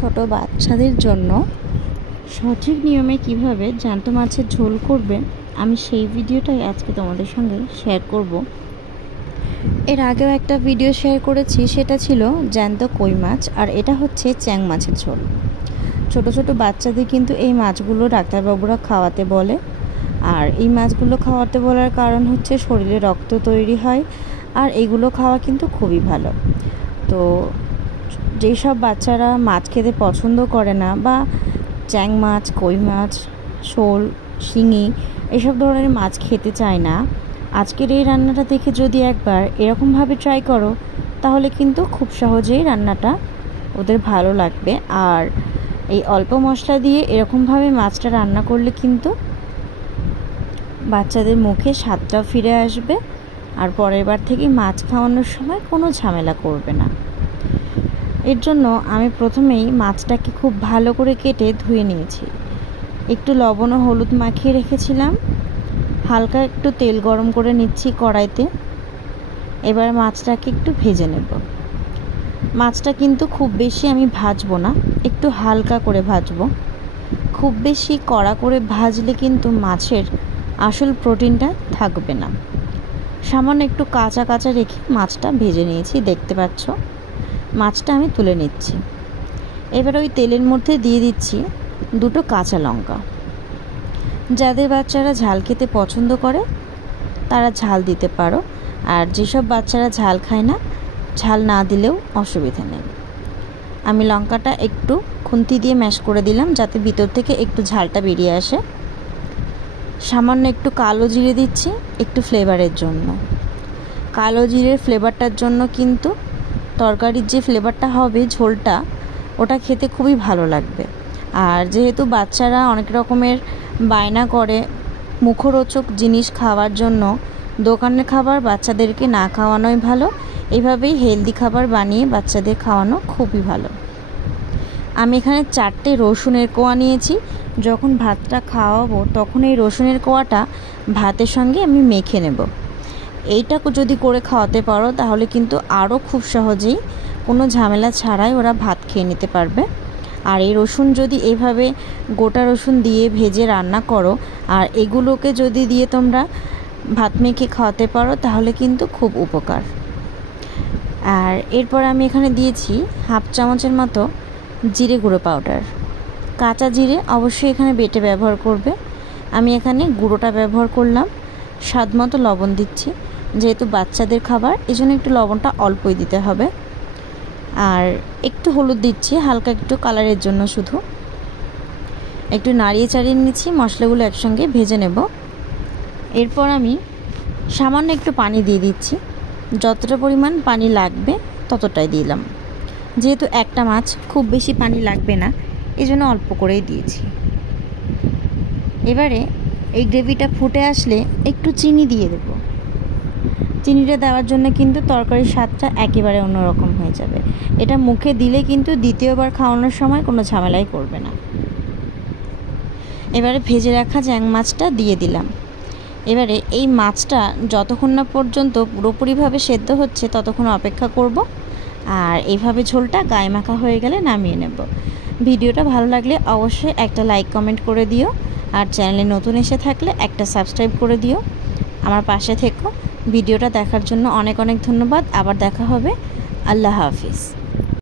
ছোট বাচ্চাদের জন্য সঠিক নিয়মে কিভাবে জ্যান্ত মাছের ঝোল করবে আমি সেই ভিডিওটাই আজকে তোমাদের সঙ্গে শেয়ার করব। এর আগেও একটা ভিডিও শেয়ার করেছি, সেটা ছিল জ্যান্ত কই মাছ, আর এটা হচ্ছে চ্যাং মাছের ঝোল। ছোট ছোট বাচ্চাদের কিন্তু এই মাছগুলো ডাক্তারবাবুরা খাওয়াতে বলে, আর এই মাছগুলো খাওয়াতে বলার কারণ হচ্ছে শরীরে রক্ত তৈরি হয়, আর এগুলো খাওয়া কিন্তু খুবই ভালো। তো যেসব বাচ্চারা মাছ খেতে পছন্দ করে না, বা চ্যাং মাছ, কই মাছ, শোল, শিঙি এসব ধরনের মাছ খেতে চায় না, আজকের এই রান্নাটা দেখে যদি একবার এরকমভাবে ট্রাই করো তাহলে কিন্তু খুব সহজেই রান্নাটা ওদের ভালো লাগবে। আর এই অল্প মশলা দিয়ে এরকমভাবে মাছটা রান্না করলে কিন্তু বাচ্চাদের মুখে স্বাদটাও ফিরে আসবে, আর পরের বার থেকে মাছ খাওয়ানোর সময় কোনো ঝামেলা করবে না। এর জন্য আমি প্রথমেই মাছটাকে খুব ভালো করে কেটে ধুয়ে নিয়েছি। একটু লবণ ও হলুদ মাখিয়ে রেখেছিলাম। হালকা একটু তেল গরম করে নিচ্ছি কড়াইতে। এবার মাছটাকে একটু ভেজে নেব। মাছটা কিন্তু খুব বেশি আমি ভাজবো না, একটু হালকা করে ভাজবো। খুব বেশি কড়া করে ভাজলে কিন্তু মাছের আসল প্রোটিনটা থাকবে না। সামান্য একটু কাঁচা কাঁচা রেখে মাছটা ভেজে নিয়েছি, দেখতে পাচ্ছ। মাছটা আমি তুলে নিচ্ছি। এবার ওই তেলের মধ্যে দিয়ে দিচ্ছি দুটো কাঁচা লঙ্কা। যাদের বাচ্চারা ঝাল খেতে পছন্দ করে তারা ঝাল দিতে পারো, আর যেসব বাচ্চারা ঝাল খায় না, ঝাল না দিলেও অসুবিধা নেই। আমি লঙ্কাটা একটু খুন্তি দিয়ে ম্যাশ করে দিলাম যাতে ভিতর থেকে একটু ঝালটা বেরিয়ে আসে। সামান্য একটু কালো জিরে দিচ্ছি একটু ফ্লেভারের জন্য। কালো জিরের ফ্লেভারটার জন্য কিন্তু তরকারির যে ফ্লেভারটা হবে, ঝোলটা, ওটা খেতে খুবই ভালো লাগবে। আর যেহেতু বাচ্চারা অনেক রকমের বায়না করে মুখরোচক জিনিস খাওয়ার জন্য, দোকানের খাবার বাচ্চাদেরকে না খাওয়ানোই ভালো। এইভাবেই হেলদি খাবার বানিয়ে বাচ্চাদের খাওয়ানো খুবই ভালো। আমি এখানে 4টে রসুনের কোয়া নিয়েছি। যখন ভাতটা খাওয়াবো তখন এই রসুনের কোয়াটা ভাতের সঙ্গে আমি মেখে নেব। এইটা যদি করে খাওয়াতে পারো তাহলে কিন্তু আরও খুব সহজেই কোনো ঝামেলা ছাড়াই ওরা ভাত খেয়ে নিতে পারবে। আর এই রসুন যদি এভাবে গোটা রসুন দিয়ে ভেজে রান্না করো, আর এগুলোকে যদি দিয়ে তোমরা ভাত মেখে খাওয়াতে পারো তাহলে কিন্তু খুব উপকার। আর এরপর আমি এখানে দিয়েছি হাফ চামচের মতো জিরে গুঁড়ো পাউডার। কাঁচা জিরে অবশ্যই এখানে বেটে ব্যবহার করবে। আমি এখানে গুঁড়োটা ব্যবহার করলাম। স্বাদ মতো লবণ দিচ্ছি, যেহেতু বাচ্চাদের খাবার এজন্য একটু লবণটা অল্পই দিতে হবে। আর একটু হলুদ দিচ্ছি হালকা একটু কালারের জন্য, শুধু একটু নাড়িয়ে চাড়িয়ে নিচ্ছি। মশলাগুলো একসঙ্গে ভেজে নেব। এরপর আমি সামান্য একটু পানি দিয়ে দিচ্ছি। যতটা পরিমাণ পানি লাগবে ততটাই দিলাম। যেহেতু একটা মাছ, খুব বেশি পানি লাগবে না, এজন্য অল্প করেই দিয়েছি। এবারে এই গ্রেভিটা ফুটে আসলে একটু চিনি দিয়ে দেব। চিনিটা দেওয়ার জন্য কিন্তু তরকারির স্বাদটা একেবারে অন্যরকম হয়ে যাবে। এটা মুখে দিলে কিন্তু দ্বিতীয়বার খাওয়ানোর সময় কোনো ঝামেলাই করবে না। এবারে ভেজে রাখা চ্যাং মাছটা দিয়ে দিলাম। এবারে এই মাছটা যতক্ষণ না পর্যন্ত পুরোপুরিভাবে সেদ্ধ হচ্ছে ততক্ষণ অপেক্ষা করব। আর এইভাবে ঝোলটা গায়ে মাখা হয়ে গেলে নামিয়ে নেব। ভিডিওটা ভালো লাগলে অবশ্যই একটা লাইক কমেন্ট করে দিও, আর চ্যানেলে নতুন এসে থাকলে একটা সাবস্ক্রাইব করে দিও। আমার পাশে থেকো। ভিডিওটা দেখার জন্য অনেক অনেক ধন্যবাদ। আবার দেখা হবে। আল্লাহ হাফিজ।